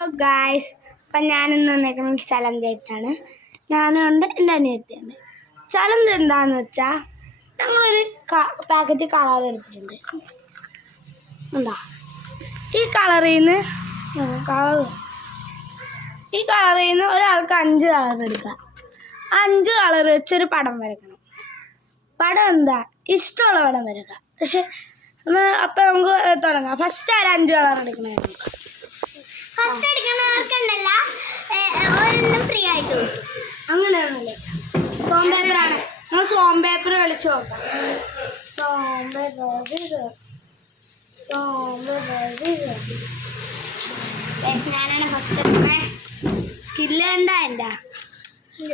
Hello guys, അപ്പം ഞാനിന്ന് വന്നേക്കുന്നത് ചലഞ്ചായിട്ടാണ്. ഞാനുണ്ട്, എൻ്റെ അനിയത്തിയുണ്ട്. ചലഞ്ച് എന്താണെന്ന് വെച്ചാൽ ഞങ്ങളൊരു പാക്കറ്റ് കളർ എടുത്തിട്ടുണ്ട്. എന്താ ഈ കളറിൽ നിന്ന് ഒരാൾക്ക് 5 കളർ എടുക്കുക. 5 കളർ വെച്ചൊരു പടം വരയ്ക്കണം. പടം എന്താ ഇഷ്ടമുള്ള പടം വരയ്ക്കുക. പക്ഷെ അപ്പം നമുക്ക് തുടങ്ങാം. ഫസ്റ്റ് 5 കളർ എടുക്കണേ. ഫസ്റ്റ് എടുക്കുന്നവർക്കുണ്ടല്ല ഒരെണ്ണം ഫ്രീ ആയിട്ട് കിട്ടും. അങ്ങനെയൊന്നുമില്ല. സോം പേപ്പറാണ്. നമ്മൾ സോം പേപ്പർ കളിച്ച് നോക്കാം. ഞാനാണ് ഫസ്റ്റ് എടുക്കണേ. സ്കില്ല് വേണ്ട എൻ്റെ.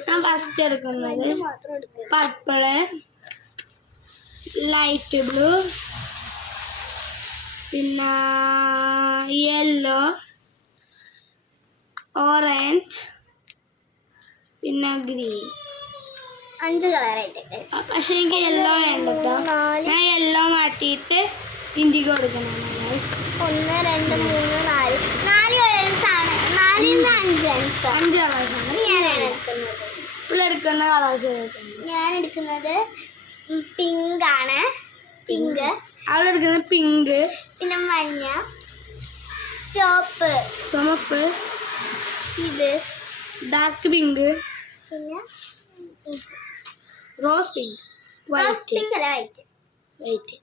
ഞാൻ ഫസ്റ്റ് എടുക്കുന്നത് പർപ്പിള്, ലൈറ്റ് ബ്ലൂ, പിന്നെ യെല്ലോ, ഓറഞ്ച്, പിന്നെ ഗ്രീൻ. 5 കളറായിട്ട്. പക്ഷെ എനിക്ക് യെല്ലോ വേണ്ട കേട്ടോ. ഞാൻ യെല്ലോ മാറ്റിയിട്ട് ഇൻഡിഗോ എടുക്കണം. 1 2 3 4 കളേഴ്സാണ്. 4 5 കളേഴ്സാണ്. ഞാനാണ് എടുക്കുന്നത്. എടുക്കുന്ന കളേഴ്സ് ഞാൻ എടുക്കുന്നത് പിങ്ക് ആണ്. പിങ്ക്. അവളെടുക്കുന്നത് പിങ്ക്, പിന്നെ മഞ്ഞ, ചുമപ്പ്, ഇത് ഡാർക്ക് പിങ്ക്, പിന്നെ റോസ് പിങ്ക്, വൈറ്റ്. വൈറ്റ്.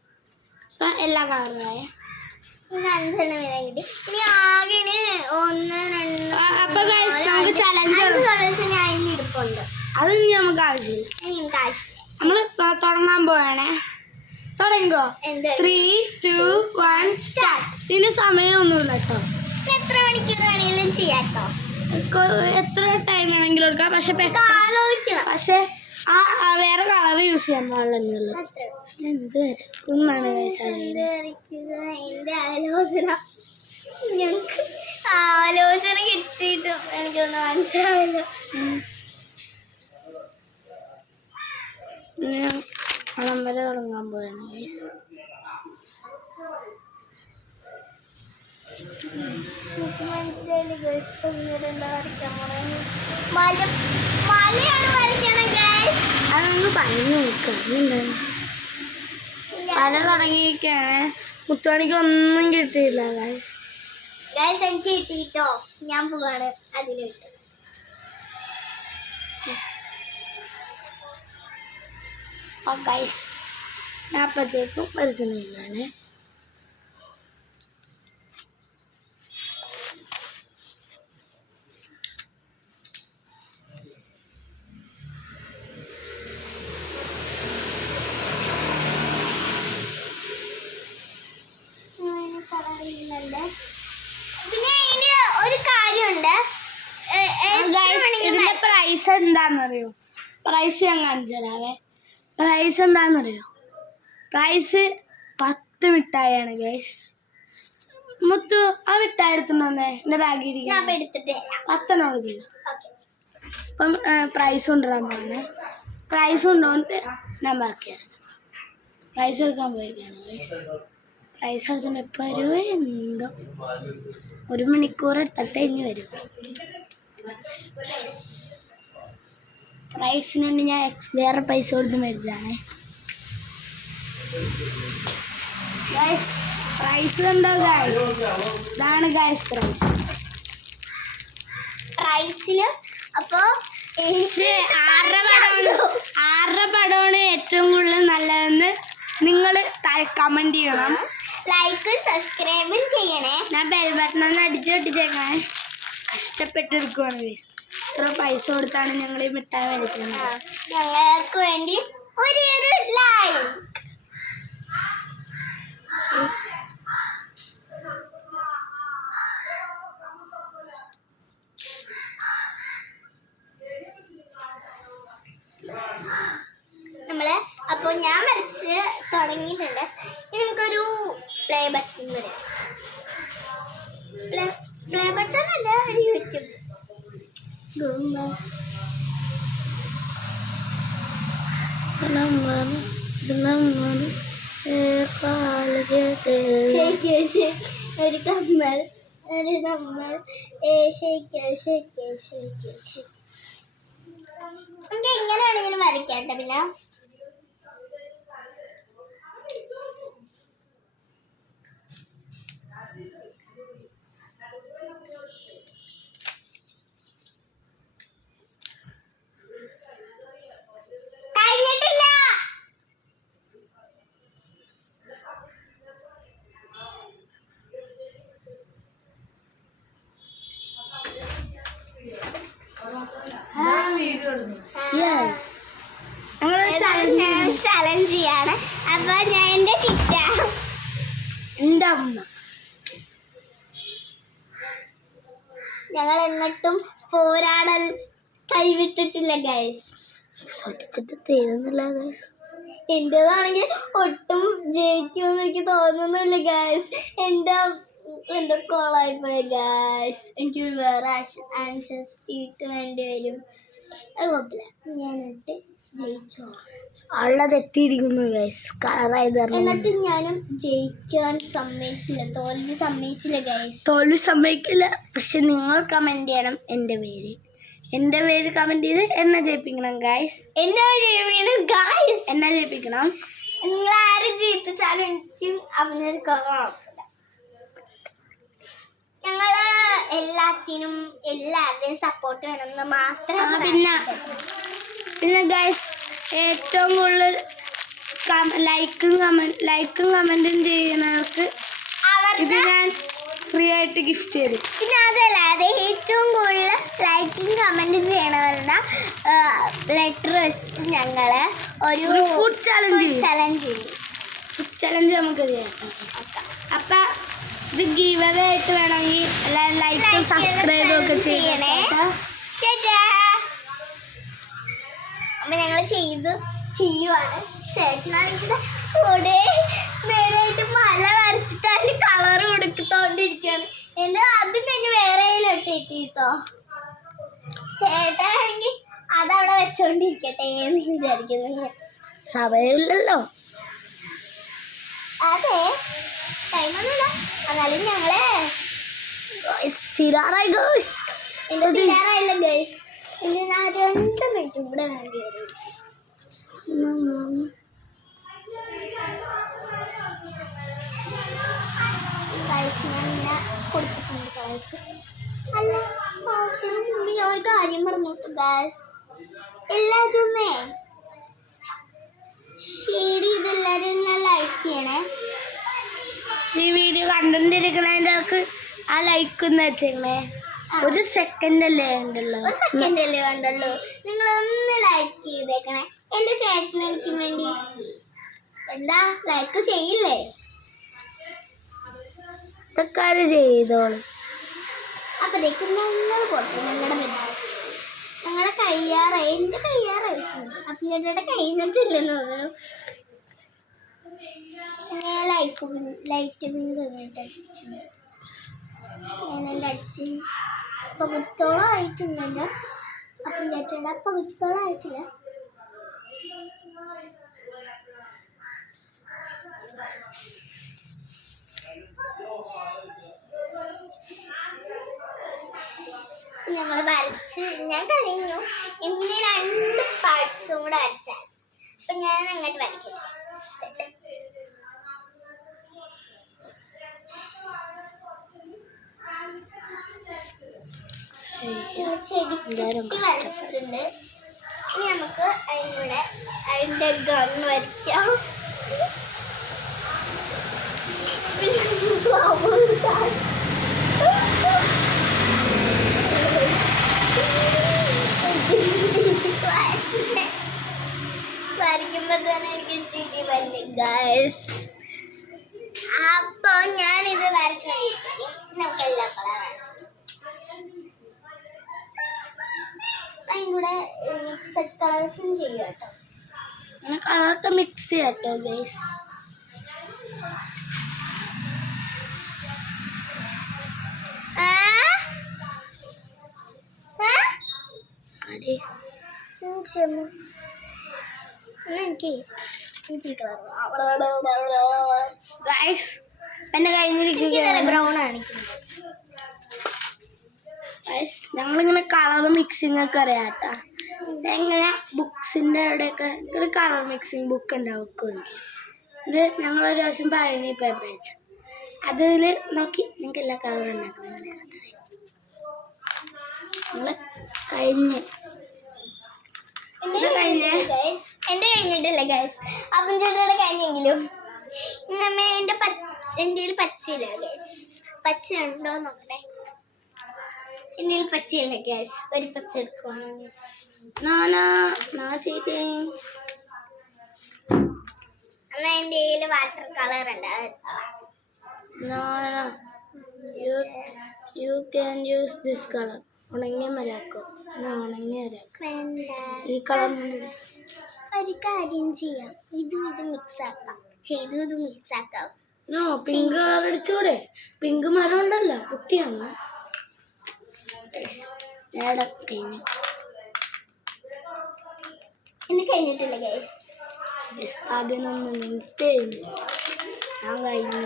അപ്പം എല്ലാ കളറുമായ 5 കിട്ടി. ഇനി ആകെ 1 2 അപ്പൊ നമുക്ക് ചലഞ്ച് 5 കളേഴ്സ് ഞാൻ ഇനി ഇരിപ്പുണ്ട്. അത് ഇനി നമുക്ക് ആവശ്യമില്ല. നമ്മൾ തുടങ്ങാൻ പോവാണേ. തുടങ്ങോ? 3 2 1 സ്റ്റാർട്ട്. ഇതിന് സമയമൊന്നുമില്ല കേട്ടോ. എത്ര മണിക്കൂർ വേണമെങ്കിലും ചെയ്യാം കേട്ടോ. എത്ര ടൈം വേണമെങ്കിലും എടുക്കാം. പക്ഷെ പക്ഷെ വേറെ കളർ യൂസ് ചെയ്യാൻ പാടില്ലെന്നുള്ളൂ. എന്ത് വരക്കുന്നാണ് എന്റെ ആലോചന കിട്ടിയിട്ടും എനിക്കൊന്നും മനസ്സിലാവില്ല. വളം വരെ തുടങ്ങാൻ പോവാണ് ഗൈസ്. മനസ്സിലായില്ല ഗൈസ്. മലയാണ് വരയ്ക്കണം ഗൈസ്. അതൊന്ന് പറഞ്ഞു നോക്കാം. പല തുടങ്ങിയിരിക്കുകയാണ്. മുത്തുമണിക്ക് ഒന്നും കിട്ടിയില്ല ഗൈസ്. എനിക്ക് കിട്ടിയിട്ടോ. ഞാൻ പോവാണ് അതിലിട്ട്. ഗൈസ് ഞാൻ അപ്പോഴത്തേക്കും വരച്ചുകൊണ്ടിരിക്കുകയാണ്. പിന്നെ ഇതിന് ഒരു കാര്യമുണ്ട്. ഇതിന്റെ പ്രൈസ് എന്താണെന്നറിയോ? പ്രൈസ് ഞാൻ കാണിച്ചു തരാവേ. പ്രൈസ് എന്താണെന്നറിയോ? Price 10 മിഠായിയാണ് guys. മുത്തു ആ മിഠായി എടുത്തുണ്ടോന്നേ. എൻ്റെ ബാഗിൽ ഇരിക്കും. 10 എടുത്തില്ല. അപ്പം പ്രൈസ് കൊണ്ടുവരാൻ പോകണേ. പ്രൈസ് കൊണ്ടുപോയിട്ട് ഞാൻ ബാക്കി ഇറങ്ങാം. പ്രൈസ് എടുക്കാൻ പോയിരിക്കുകയാണ് ഗൈസ്. പ്രൈസ് എടുത്തിട്ട് എപ്പോൾ വരുമോ എന്തോ. 1 മണിക്കൂർ എടുത്തിട്ട് ഇനി വരും. പ്രൈസിന് വേണ്ടി ഞാൻ വേറെ പൈസ കൊടുത്ത് മേടിച്ചതാണേ ഗൈസ്. പ്രൈസ് കണ്ടോ ഗൈസ്? ഇതാണ് ഗൈസ് പ്രൈസ്. പ്രൈസില് അപ്പോൾ ആരുടെ പടമാണ് ഏറ്റവും കൂടുതൽ നല്ലതെന്ന് നിങ്ങൾ കമൻറ്റ് ചെയ്യണം. ലൈക്കും സബ്സ്ക്രൈബും ചെയ്യണേ. ഞാൻ ബെൽ ബട്ടൺ ഒന്ന് അടിച്ചേക്കണേ. കഷ്ടപ്പെട്ടെടുക്കുവാണ് ഗൈസ്. ഇത്ര പൈസ കൊടുത്താണ് ഞങ്ങൾ ഈ മിഠായി മേടിക്കുന്നത്. ഞങ്ങൾക്ക് വേണ്ടി ഒരു ലൈക്ക്. അപ്പോൾ ഞാൻ വരച്ച് തുടങ്ങിയിട്ടുണ്ട്. ഇനി നമുക്കൊരു പ്ലേ ബട്ടൺ വരാം. പ്ലേ ബട്ടൺ അല്ല, ഒരു യൂട്യൂബ്. ഒരു കമ്മൽ, നമ്മൾ നമുക്ക് എങ്ങനെയാണെങ്കിലും വരയ്ക്കാട്ടെ. പിന്നെ കഴിഞ്ഞിട്ടില്ല. യെസ്, ചലഞ്ച് ചെയ്യാണ്. അപ്പൊ ഞാൻ എന്റെ ചിറ്റ എൻ്റെ അമ്മ ഞങ്ങൾ എന്നിട്ടും പോരാടൽ കൈവിട്ടിട്ടില്ല ഗൈസ്. ശ്രദ്ധിച്ചിട്ട് തീരുന്നില്ല ഗൈസ്. എന്റേതാണെങ്കിൽ ഒട്ടും ജയിക്കുമെന്ന് എനിക്ക് തോന്നുന്നില്ല ഗൈസ്. എന്റെ കോളായി പോയി ഗൈസ്. എനിക്ക് വേറെ ആൻസർ ഷീറ്റ് വേണ്ടി വരും. അത് കുഴപ്പമില്ല, ഞാനിട്ട് ജയിച്ചോ. ആളെ തെറ്റിയിരിക്കുന്നു ഗൈസ്. കളറായത് എന്നിട്ട് ഞാനും ജയിക്കാൻ സമ്മതിച്ചില്ല, തോൽവി സമ്മതിച്ചില്ല ഗൈസ്. തോൽവി സമ്മതിക്കില്ല. പക്ഷെ നിങ്ങൾ കമന്റ് ചെയ്യണം എൻ്റെ പേര് കമന്റ് ചെയ്ത് എന്നെ ജയിപ്പിക്കണം ഗൈസ്. എന്നെ ജയിപ്പിക്കണം. നിങ്ങൾ ആരും ജയിപ്പിച്ചാലും എനിക്ക് അവനൊരു കുഴപ്പമില്ല. ഞങ്ങള് എല്ലാവരുടെയും സപ്പോർട്ട് വേണമെന്ന് മാത്രം. പിന്നെ ഗൈസ്, ഏറ്റവും കൂടുതൽ ലൈക്കും കമന്റും ചെയ്യുന്നവർക്ക് ഇത് ഞാൻ ഫ്രീ ആയിട്ട് ഗിഫ്റ്റ് തരും. പിന്നെ അതല്ലാതെ ഏറ്റവും കൂടുതൽ ലൈക്കും കമന്റും ചെയ്യണവരുടെ ലെറ്റർ വെച്ചിട്ട് ഞങ്ങള് ഒരു ഫുഡ് ചലഞ്ച് ചെയ്യും. ഫുഡ് ചലഞ്ച് നമുക്ക് ചെയ്യാം. അപ്പം ഇത് ഗീവ് അവേ ആയിട്ട് വേണമെങ്കിൽ എല്ലാവരും ലൈക്കും സബ്സ്ക്രൈബും ഒക്കെ ചെയ്യണേ. അപ്പൊ ഞങ്ങൾ ചെയ്യുവാണ്. ചേട്ടനാണെങ്കിൽ കൂടെ നേരായിട്ട് മല വരച്ചിട്ട് അതിന് കളർ കൊടുത്തോണ്ടിരിക്കുകയാണ്. എന്റെ അതും കഴിഞ്ഞ് വേറെ ഇട്ടിട്ടോ. ചേട്ടനാണെങ്കിൽ അതവിടെ വെച്ചോണ്ടിരിക്കട്ടെ എന്ന് വിചാരിക്കുന്നു. സമയമില്ലല്ലോ. അതെ, ടൈമൊന്നുമില്ല. എന്നാലും ഞങ്ങളെ തീരാറായില്ല ഗൈസ്. ഇനി ഞാൻ 2 മിനിറ്റും കൂടെ വേണ്ടി വരും. അല്ല, ഞാൻ ഒരു കാര്യം പറഞ്ഞോട്ടു ഗാസ്. എല്ലാവരും ഷെയർ ചെയ്തെല്ലാവരും ലൈക്ക് ചെയ്യണേ. ഈ വീഡിയോ കണ്ടോണ്ടിരിക്കണതിൻ്റെ ആൾക്ക് ആ ലൈക്ക് ഒന്ന് വെച്ചേക്കണേ. ഒരു സെക്കൻഡ് അല്ലേ വേണ്ടുള്ളൂ. നിങ്ങളൊന്ന് ലൈക്ക് ചെയ്തേക്കണേ. എൻ്റെ ചേട്ടന് എനിക്ക് വേണ്ടി. എന്താ ലൈക്ക് ചെയ്യില്ലേ? ഇതൊക്കെ ചെയ്തോളൂ. അപ്പോഴേക്കും ഞങ്ങൾ പോട്ടെ. ഞങ്ങളുടെ കയ്യാറായി. എൻ്റെ കയ്യാറായിരിക്കും. അപ്പം ചേട്ടൻ്റെ കഴിഞ്ഞിട്ടില്ലെന്ന് തോന്നുന്നു. ലൈറ്റ് പിങ്ക് കഴിഞ്ഞിട്ട് ഞാനെല്ലാം അടിച്ച് പകുത്തോളം ആയിട്ടുണ്ടല്ലോ. അപ്പം ചേട്ടൻ്റെ പകുത്തോളം ആയിട്ടില്ല. ഞങ്ങൾ വരച്ച് ഞാൻ കഴിഞ്ഞു. ഇനി 2 പാർട്സും കൂടെ വരച്ചാൽ. അപ്പം ഞാൻ അങ്ങോട്ട് വരയ്ക്കും. ചെടി വരച്ചിട്ടുണ്ട്. ഇനി നമുക്ക് അതിൻ്റെ ഗൺ വരയ്ക്കാം. വരയ്ക്കുമ്പോ തന്നെ എനിക്ക് ചിരി വരും ഗൈസ്. അപ്പൊ ഞാനിത് വരച്ചു. നമുക്ക് എല്ലാ കളറാണ്. അതിലൂടെ മിക്സഡ് കളേഴ്സും ചെയ്യും കേട്ടോ. കളറൊക്കെ മിക്സ് ചെയ്യാം കേട്ടോ ഗൈസ്. ഗൈസ് എന്നെ കഴിഞ്ഞിരിക്കുക. ബ്രൗൺ കാണിക്കുന്നത്. ഗൈസ് ഞങ്ങളിങ്ങനെ കളർ മിക്സിംഗ് ഒക്കെ അറിയാം കേട്ടോ. എങ്ങനെ ബുക്സിൻ്റെ അവിടെയൊക്കെ ഒരു കളർ മിക്സിങ് ബുക്ക് ഉണ്ടാവും ഇത് ഞങ്ങളൊരു ദിവസം പഴനി പേപ്പർ അടിച്ചു അതിൽ നോക്കി നിങ്ങൾക്ക് എല്ലാ കളറും ഉണ്ടാക്കണം നമ്മൾ എന്റെ കഴിഞ്ഞിട്ടില്ല ഗൈസ്. അപ്പം ചേട്ടയുടെ കഴിഞ്ഞെങ്കിലും എൻ്റെ ഒരു പച്ചയില്ല ഗൈസ്. പച്ച ഉണ്ടോ നോക്കട്ടെ. എൻ്റെ പച്ചയില്ല ഗൈസ്. ഒരു പച്ച എടുക്കുവാണ്. എന്നാ എൻ്റെ കയ്യിൽ വാട്ടർ കളർ ഉണ്ട്, അത് you can use this colour. ഉണങ്ങിയ മരാക്കോ ഉണങ്ങിയ മരാക്കോ ഈ കളർ ഒരു കാര്യം ചെയ്യാം. ഇതും ഇത് മിക്സ് ആക്കാം. ഇത് മിക്സ് ആക്കാം. Pink colour അടിച്ചൂടെ? പിങ്ക് മരം ഉണ്ടല്ലോ കുട്ടിയാണ്. കഴിഞ്ഞു എന്നെ കഴിഞ്ഞിട്ടില്ല ഗൈസ്. 11 മിനിറ്റ് ഞാൻ കഴിഞ്ഞു.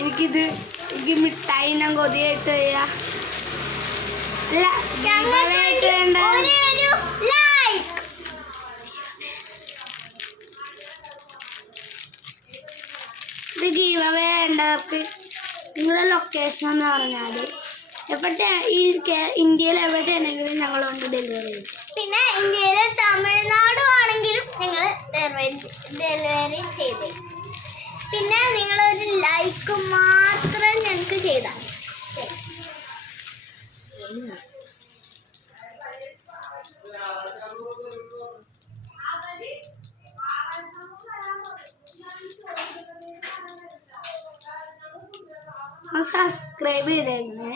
എനിക്ക് മിഠായി ഞാൻ കൊതിയായിട്ട് ചെയ്യാ. വേണ്ട ഇത് ഗീവ് വേണ്ടവർക്ക് നിങ്ങളുടെ ലൊക്കേഷൻ എന്ന് പറഞ്ഞാൽ എവിടെ ഇന്ത്യയിൽ എവിടെയാണെങ്കിലും ഞങ്ങൾ കൊണ്ട് ഡെലിവറി ചെയ്യും. പിന്നെ ഇന്ത്യയിൽ തമിഴ്നാട് ആണെങ്കിലും ഞങ്ങൾ ഡെലിവറി ചെയ്ത്. പിന്നെ നിങ്ങളൊരു ലൈക്ക് മാത്രം ഞങ്ങൾക്ക് ചെയ്താൽ സബ്സ്ക്രൈബ് ചെയ്തേക്കണേ.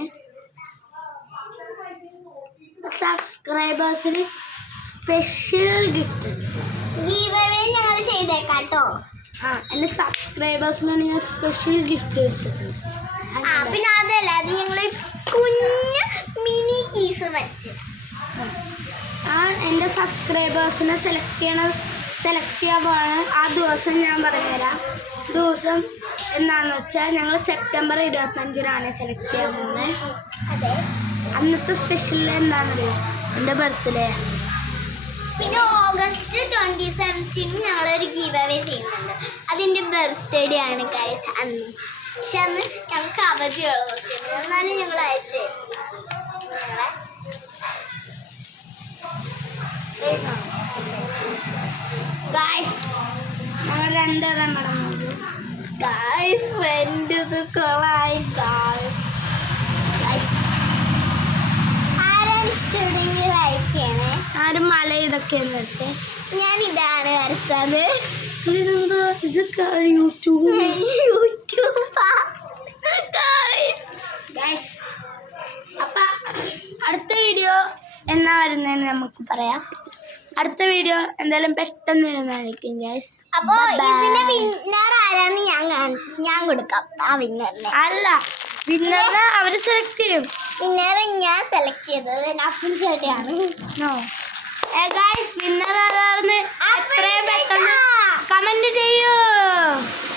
സബ്സ്ക്രൈബേഴ്സിന് സ്പെഷ്യൽ ഗിഫ്റ്റ് ഗീവ് അവേ ഞങ്ങൾ ചെയ്തേക്കാം കേട്ടോ. എൻ്റെ സബ്സ്ക്രൈബേഴ്സിനാണ് ഞാൻ സ്പെഷ്യൽ ഗിഫ്റ്റ് വെച്ചിട്ടുണ്ട്. പിന്നെ അതല്ല, അത് ഞങ്ങൾ കുഞ്ഞ് മിനി കീസ് വെച്ച് എൻ്റെ സബ്സ്ക്രൈബേഴ്സിനെ സെലക്ട് ചെയ്യാൻ ആ ദിവസം ഞാൻ പറഞ്ഞുതരാം. ദിവസം എന്നാന്ന് വെച്ചാൽ ഞങ്ങൾ സെപ്റ്റംബർ 25-നാണ് സെലക്ട് ചെയ്യാൻ പോകുന്നത്. അതെ, അന്നത്തെ സ്പെഷ്യൽ എന്താണെന്നറിയോ? എൻ്റെ ബർത്ത്ഡേ. പിന്നെ August 27 ഞങ്ങളൊരു ഗീവ് അവേ ചെയ്യുന്നുണ്ട്. അതിൻ്റെ ബർത്ത്ഡേ ആണ് ഗൈസ് അന്ന്. പക്ഷെ അന്ന് ഞങ്ങൾക്ക് അവധിയുള്ള ദിവസം, എന്നാലും ഞങ്ങൾ അയച്ചു ഗൈസ്. ഞങ്ങൾ 2 മടങ്ങുള്ളൂ ഗൈസ്. ഫ്രണ്ട് ഇത് കൊളായി ഗൈസ്. ഇഷ്ടമുണ്ടെങ്കിൽ ലൈക്ക് ചെയ്യണേ. ആരും മല ഇതൊക്കെയെന്ന് വെച്ചേ ഞാൻ ഇതാണ് വരച്ചത്. ഇതെന്താ ഇതൊക്കെ യൂട്യൂബ് ഗൈസ്. അപ്പം അടുത്ത വീഡിയോ എന്നാ വരുന്നതെന്ന് നമുക്ക് പറയാം. അടുത്ത വീഡിയോ എന്തായാലും പെട്ടെന്ന് വരുന്നതായിരിക്കും ഗൈസ്. അപ്പോൾ ഇതിന്റെ വിന്നർ ആരാന്ന് ഞാൻ കൊടുക്കാം. ആ വിന്നറിനെ അല്ല, വിന്നറിനെ അവർ സെലക്ട് ചെയ്യും. വിന്നറെ ഞാൻ സെലക്ട് ചെയ്തത് നഫിൻ ചേട്ടയാണ്. ഗൈസ് വിന്നർ ആരാണെന്ന് എത്രയും പെട്ടെന്ന് കമന്റ് ചെയ്യൂ.